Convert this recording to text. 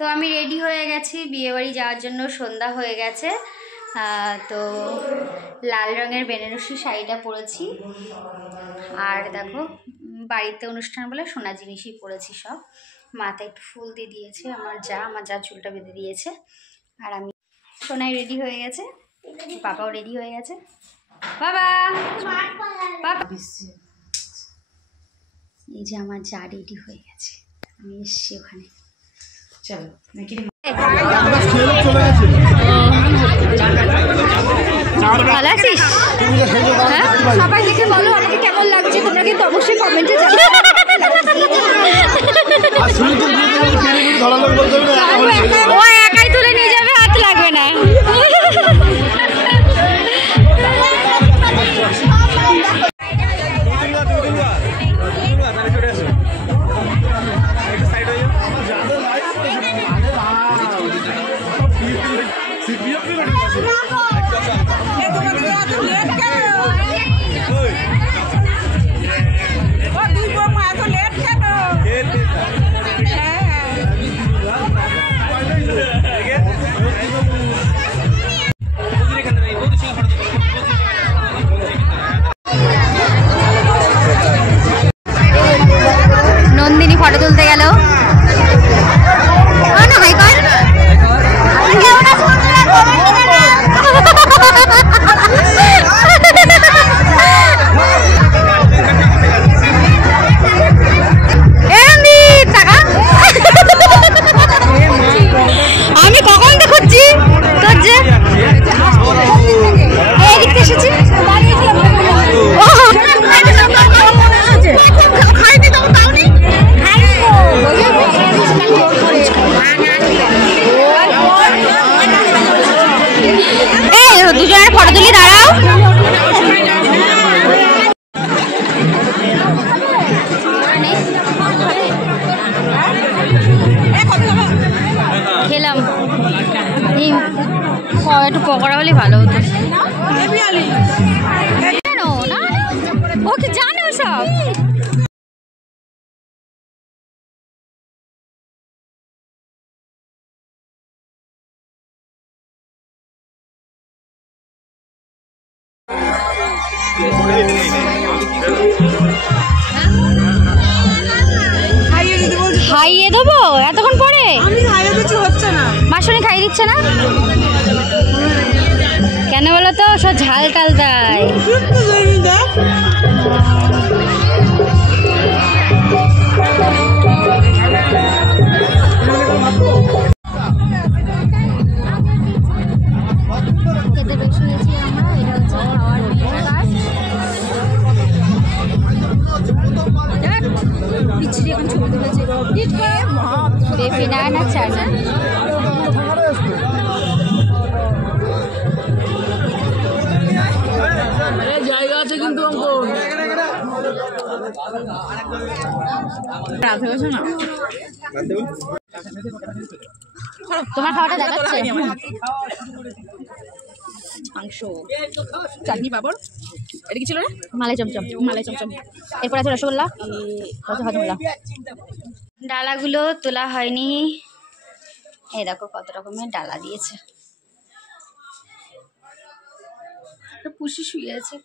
তো আমি রেডি হয়ে গেছি বিয়েবাড়ি যাওয়ার জন্য, সন্ধ্যা হয়ে গেছে। তো লাল রঙের বেনারসি শাড়িটা পরেছি, আর দেখো বাড়িতে অনুষ্ঠান বলে সোনা জিনিসই পরেছি সব। মাথায় একটু ফুল দিয়ে দিয়েছে আমার যা চুলটা বেঁধে দিয়েছে। আর আমি সোনাই রেডি হয়ে গেছে, বাবাও রেডি হয়ে গেছে। বাবা বাবা এই যে আমার যা রেডি হয়ে গেছে, আমি এসছি ওখানে। চলো ভালো আছিস? সবাই দেখে বলো আমাকে কেমন লাগছে, তোমরা কিন্তু অবশ্যই কমেন্টে জানাবে। ও একাই তুলে নিয়ে যাবে, হাত লাগবে না। নন্দিনী ফটো তুলতে গেল। আমি কখন দেখছি তোর যে এদিকে এসেছি। দুজনের ফটো তুলি, দাঁড়াও। খেলাম একটু পকোড়া হলে ভালো হতো। ওকে জানো সব। খাইয়ে দেবো এতক্ষণ পরে? মাসুনি খাইয়ে দিচ্ছে না কেন বলো তো? সব ঝাল টাল দেয়। খেতে বসে গেছি আমরা। এটা হচ্ছে খাওয়ার মেনু কার্ড। পিছড়ি এখন ছবি তুলেছে বেবি না চানা। জায়গা আছে কিন্তু তোমার খাওয়াটা দেখাচ্ছে। মাংস, চাটনি, পাপড়, এটা কি ছিল রে? মালাই চমচম। মালাই চমচম। এরপর আছে রসগোল্লা, হজমোল্লা। ডালাগুলো তোলা হয়নি, এই দেখো কত রকমের ডালা দিয়েছে। পুষি শুয়ে আছে।